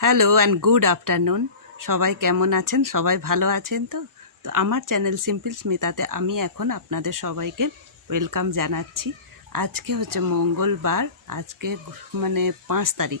Hello and good afternoon. সবাই কেমন আছেন? সবাই ভালো আছেন তো? তো আমার চ্যানেল সিম্পল স্মিতাতে আমি এখন আপনাদের সবাইকে ওয়েলকাম জানাচ্ছি। আজকে হচ্ছে মঙ্গলবার, আজকে মানে পাঁচ তারিখ।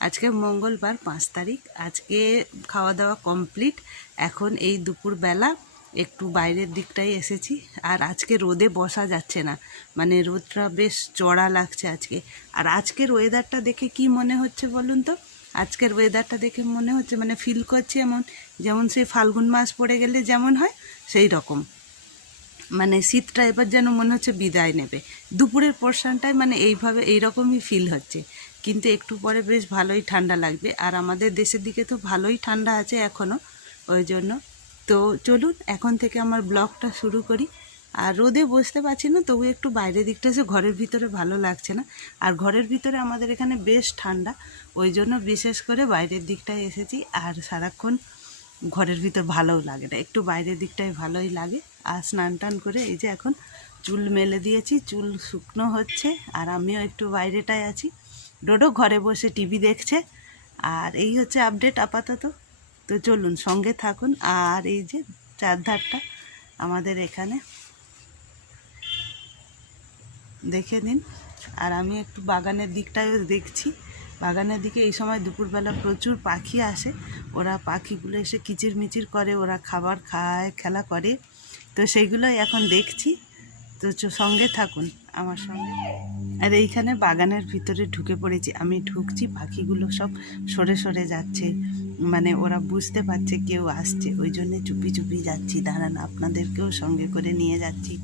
আজকে মঙ্গলবার, পাঁচ তারিখ। আজকে খাওয়া দাওয়া কমপ্লিট। এখন এই দুপুরবেলা একটু বাইরের দিকটাই এসেছি। আর আজকে রোদে বসা যাচ্ছে না। মানে রোদটা বেশ চড়া লাগছে আজকে। আর আজকের ওয়েদারটা দেখে কি মনে হচ্ছে বলুন তো? আজকের ওয়েদারটা দেখে মনে হচ্ছে মানে ফিল করছি এমন, যেমন সেই ফাল্গুন মাস পড়ে গেলে যেমন হয়, সেই রকম। মানে শীতটা এবার যেন মনে হচ্ছে বিদায় নেবে। দুপুরের পোর্শনটায় মানে এইভাবে, এইরকমই ফিল হচ্ছে। কিন্তু একটু পরে বেশ ভালোই ঠান্ডা লাগবে। আর আমাদের দেশের দিকে তো ভালোই ঠান্ডা আছে এখনও ওই জন্য। তো চলুন, এখন থেকে আমার ব্লগটা শুরু করি। আর রোদে বসতে পারছি না, তবু একটু বাইরের দিকটা এসে ঘরের ভিতরে ভালো লাগছে না। আর ঘরের ভিতরে আমাদের এখানে বেশ ঠান্ডা, ওই জন্য বিশেষ করে বাইরের দিকটায় এসেছি। আর সারাক্ষণ ঘরের ভিতর ভালোও লাগে না, একটু বাইরের দিকটায় ভালোই লাগে। আর স্নান টান করে এই যে এখন চুল মেলে দিয়েছি, চুল শুকনো হচ্ছে, আর আমিও একটু বাইরেটায় আছি। ডোডো ঘরে বসে টিভি দেখছে, আর এই হচ্ছে আপডেট আপাতত। তো চলুন সঙ্গে থাকুন, আর এই যে চারধারটা আমাদের এখানে দেখে নিন। আর আমি একটু বাগানের দিকটাও দেখছি। বাগানের দিকে এই সময় দুপুরবেলা প্রচুর পাখি আসে। ওরা পাখিগুলো এসে কিচির মিচির করে, ওরা খাবার খায়, খেলা করে। তো সেইগুলোই এখন দেখছি। তো সঙ্গে থাকুন আমার সঙ্গে। আর এইখানে বাগানের ভিতরে ঢুকে পড়েছি। আমি ঢুকছি, পাখিগুলো সব সরে সরে যাচ্ছে। মানে ওরা বুঝতে পারছে কেউ আসছে। ওই জন্যে চুপি চুপি যাচ্ছি। দাঁড়ান, আপনাদেরকেও সঙ্গে করে নিয়ে যাচ্ছি।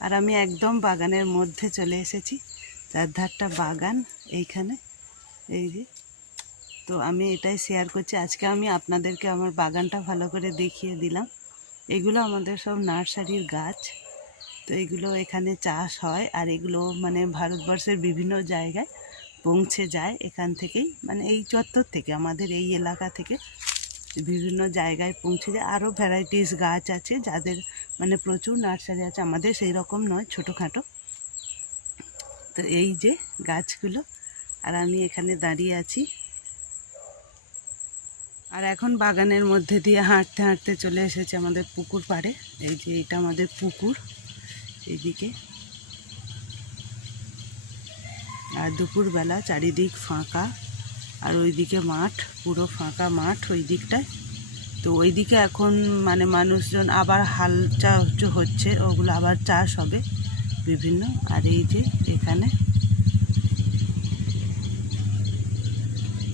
আর আমি একদম বাগানের মধ্যে চলে এসেছি। চারধারটা বাগান এইখানে। এই যে। তো আমি এটাই শেয়ার করছি। আজকে আমি আপনাদেরকে আমার বাগানটা ভালো করে দেখিয়ে দিলাম। এগুলো আমাদের সব নার্সারির গাছ। তো এগুলো এখানে চাষ হয় আর এগুলো মানে ভারতবর্ষের বিভিন্ন জায়গায় পৌঁছে যায় এখান থেকেই। মানে এই চত্বর থেকে, আমাদের এই এলাকা থেকে। বিভিন্ন জায়গায় পৌঁছে যায়। আরও ভ্যারাইটিস গাছ আছে যাদের মানে প্রচুর নার্সারি আছে। আমাদের সেই রকম নয়, ছোটোখাটো। তো এই যে গাছগুলো, আর আমি এখানে দাঁড়িয়ে আছি। আর এখন বাগানের মধ্যে দিয়ে হাঁটতে হাঁটতে চলে এসেছে আমাদের পুকুর পাড়ে। এই যে এটা আমাদের পুকুর এইদিকে। আর দুপুরবেলা চারিদিক ফাঁকা। আর ওইদিকে মাঠ, পুরো ফাঁকা মাঠ ওই দিকটায়। তো ওইদিকে এখন মানে মানুষজন আবার হাল চাষ হচ্ছে, ওগুলো আবার চাষ হবে বিভিন্ন। আর এই যে এখানে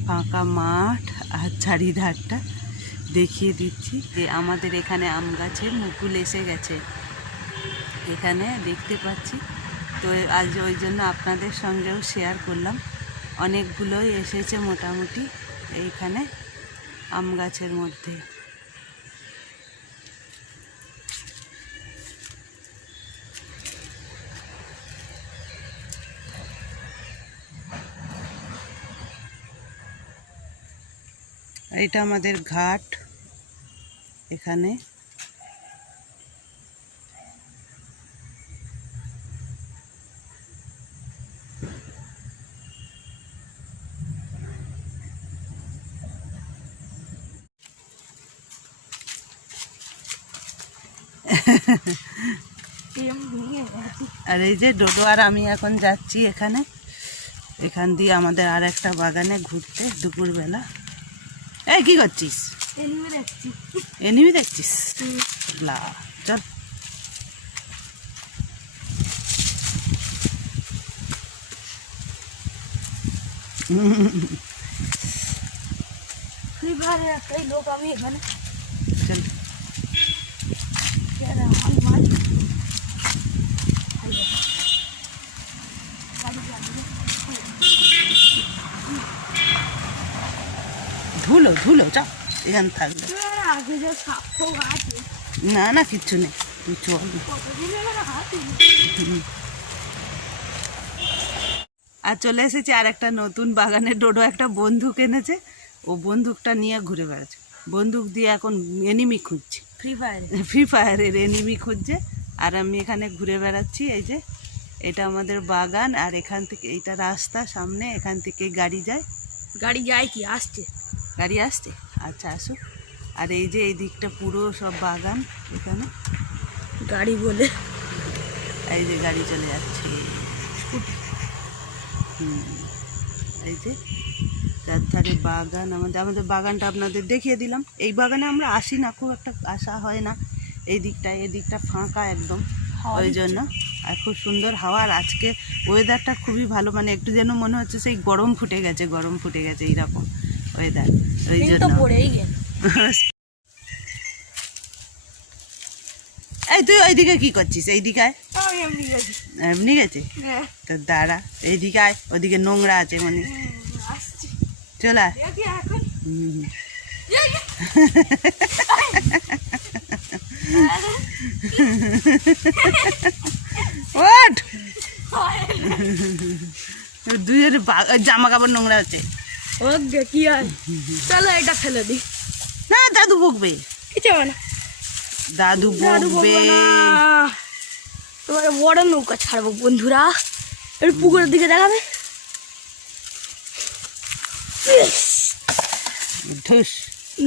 ফাঁকা মাঠ আর চারিধারটা দেখিয়ে দিচ্ছি। যে আমাদের এখানে আম গাছে মুকুল এসে গেছে। এখানে দেখতে পাচ্ছি। তো আজ ওই জন্য আপনাদের সঙ্গেও শেয়ার করলাম। অনেকগুলোই এসেছে মোটামুটি এইখানে আম গাছের মধ্যে। এটা আমাদের ঘাট এখানে। আর এই যে ডোডো আর আমি এখন যাচ্ছি এখানে। এখান দিয়ে আমাদের আর একটা বাগানে ঘুরতে দুপুরবেলা। এই কি করছিস? এনিমি দেখছিস? লা চল। একটাই লোক আমি এখানে চল ধুলো ধুলো এখানে থাকবে। না না কিচ্ছু নেই আর চলে এসেছি আর একটা নতুন বাগানে। ডোডো একটা বন্দুক এনেছে ও বন্দুকটা নিয়ে ঘুরে বেড়াচ্ছে। বন্দুক দিয়ে এখন এনিমি খুঁজছে। ফ্রি ফায়ার ফ্রি ফায়ারের এনিমি খুঁজছে। আর আমি এখানে ঘুরে বেড়াচ্ছি এই যে এটা আমাদের বাগান। আর এখান থেকে এইটা রাস্তা সামনে এখান থেকে গাড়ি যায়। গাড়ি যায় কি? আসছে। গাড়ি আসছে? আচ্ছা আসুক। আর এই যে এই দিকটা পুরো সব বাগান এখানে। গাড়ি বলে। এই যে গাড়ি চলে যাচ্ছে। হুম, এই যে চারধারে বাগান আমাদের আমাদের বাগানটা আপনাদের দেখিয়ে দিলাম। এই বাগানে আমরা আসি না খুব একটা আসা হয় না। এই দিকটা এই দিকটা ফাঁকা একদম। ওই জন্য। আর খুব সুন্দর হাওয়া। আর আজকে ওয়েদারটা খুবই ভালো। মানে একটু যেন মনে হচ্ছে সেই গরম ফুটে গেছে গরম ফুটে গেছে এইরকম। ওয়েদার ওই জন্য। এই তুই ওইদিকে কি করছিস? এইদিকে এমনি গেছে? হ্যাঁ। তো দাঁড়া এইদিকে আয় ওদিকে নোংরা আছে মানে। চল। ওঠ দুজনে জামা কাপড় নোংরা হচ্ছে ওকে কি আর চলো এটা ফেলে দিই না দাদু বকবে কিছু হবে না দাদু বকবে তোমার বড় নৌকা ছাড়বো বন্ধুরা। একটু পুকুরের দিকে দেখাবে।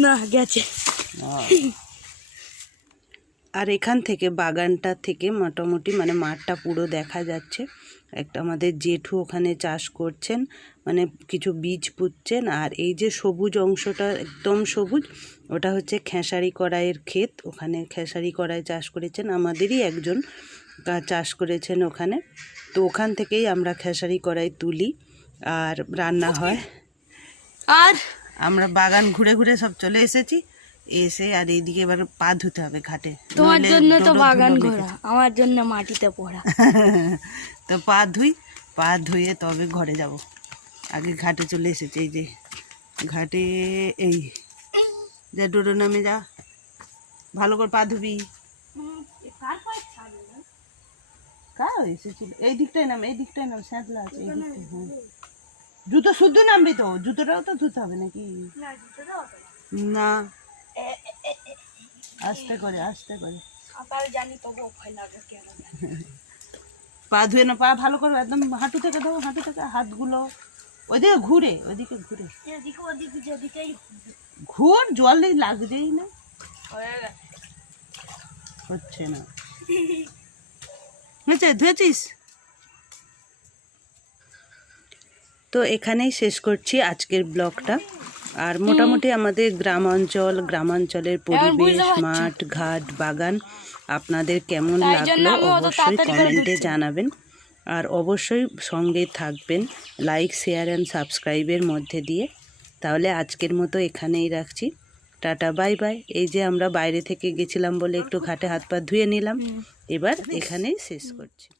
না গেছে। আর এখান থেকে, বাগানটা থেকে মোটামুটি মানে মাঠটা পুরো দেখা যাচ্ছে। একটা আমাদের জেঠু ওখানে চাষ করছেন মানে কিছু বীজ পুঁতছেন। আর এই যে সবুজ অংশটা একদম সবুজ, ওটা হচ্ছে খেসারি কড়াইয়ের ক্ষেত। ওখানে খেসারি কড়াই চাষ করেছেন। আমাদেরই একজন চাষ করেছেন ওখানে। তো ওখান থেকেই আমরা খেসারি কড়াই তুলি আর রান্না হয়। আর আমরা বাগান ঘুরে ঘুরে সব চলে এসেছি। এসে আর এইদিকে এবার পা ধুতে হবে ঘাটে। তোমার জন্য তো বাগান ঘোরা আমার জন্য মাটিতে পড়া। তো পা ধুই পা ধুয়ে তবে ঘরে যাব। আগে ঘাটে চলে এসেছে এই যে ঘাটে এই যা ডোডো নামে যা। ভালো করে পা ধুবি। কার এসেছিল? এই দিকটাই নাম এই দিকটাই নাম স্যাঁতলা আছে এই দিকটাই হ্যাঁ। জুতো শুদ্ধ নামবি তো? জুতোটাও তো ধুতে হবে নাকি? না। আস্তে করে আস্তে করে। সাঁতার জানি তবু ভয় লাগে কেন পা ধুয়ে না পা ভালো করে একদম হাঁটু থেকে দাও হাঁটু থেকে হাতগুলো ওইদিকে ঘুরে ওইদিকে ঘুরে। ঘুর। জল লাগছেই না। হচ্ছে না। হয়েছে ধুয়েছিস? তো এখানেই শেষ করছি আজকের ব্লগটা। আর মোটামুটি আমাদের গ্রামাঞ্চল গ্রামাঞ্চলের পরিবেশ মাঠ ঘাট বাগান আপনাদের কেমন লাগল অবশ্যই কমেন্টে জানাবেন। আর অবশ্যই সঙ্গে থাকবেন লাইক শেয়ার অ্যান্ড সাবস্ক্রাইবের মধ্যে দিয়ে। তাহলে আজকের মতো এখানেই রাখছি। Tata bye bye. এই যে আমরা বাইরে থেকে গেছিলাম বলে একটু ঘাটে হাত পা ধুয়ে নিলাম। এবার এখানেই শেষ করছি।